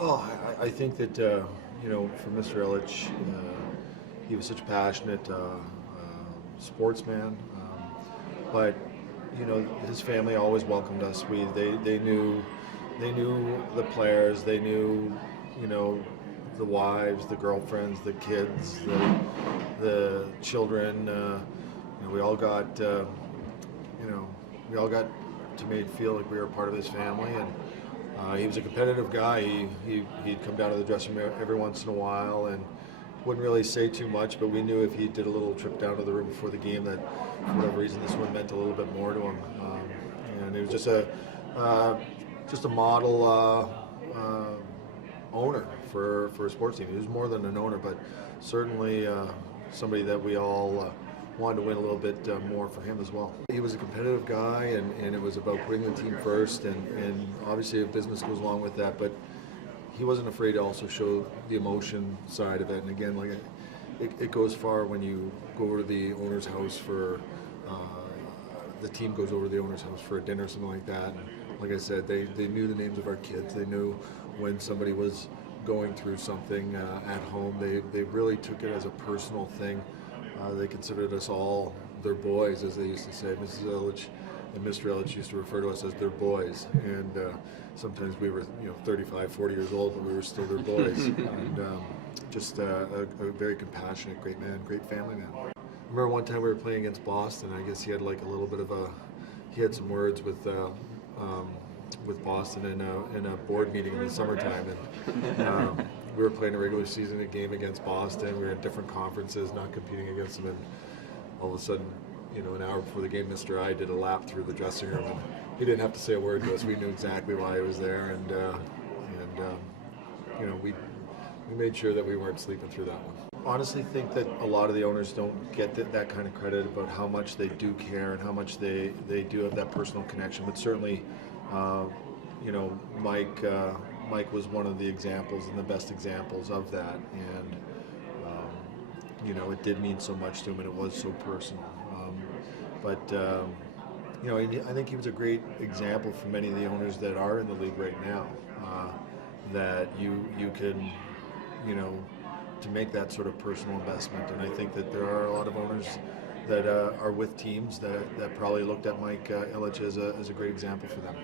Well, I think that for Mr. Ilitch, he was such a passionate sportsman, but his family always welcomed us. They knew the players, they knew the wives, the girlfriends, the kids, the children. We all got to made feel like we were part of his family, and he was a competitive guy. He'd come down to the dressing room every once in a while and wouldn't really say too much, but we knew if he did a little trip down to the room before the game that for whatever reason this one meant a little bit more to him. And he was just a model owner for a sports team. He was more than an owner, but certainly somebody that we all wanted to win a little bit more for him as well. He was a competitive guy, and it was about putting the team first, and obviously business goes along with that, but he wasn't afraid to also show the emotion side of it. And again, like it goes far when you go over to the owner's house for the team goes over to the owner's house for a dinner or something like that. And like I said, they knew the names of our kids. They knew when somebody was going through something at home. They really took it as a personal thing. They considered us all their boys, as they used to say. Mrs. Ilitch and Mr. Ilitch used to refer to us as their boys. And sometimes we were 35, 40 years old, but we were still their boys. And just a very compassionate, great man, great family man. I remember one time we were playing against Boston. I guess he had like a little bit of he had some words with Boston in a board meeting in the summertime, and we were playing a regular season game against Boston. We were in different conferences, not competing against them, and all of a sudden, an hour before the game, Mr. I did a lap through the dressing room, and he didn't have to say a word to us. We knew exactly why he was there, and we made sure that we weren't sleeping through that one. Honestly, think that a lot of the owners don't get that kind of credit about how much they do care and how much they do have that personal connection. But certainly, Mike was one of the examples and the best examples of that, and it did mean so much to him, and it was so personal. I think he was a great example for many of the owners that are in the league right now. That you can, to make that sort of personal investment, and I think that there are a lot of owners that are with teams that probably looked at Mike Ilitch as a great example for them.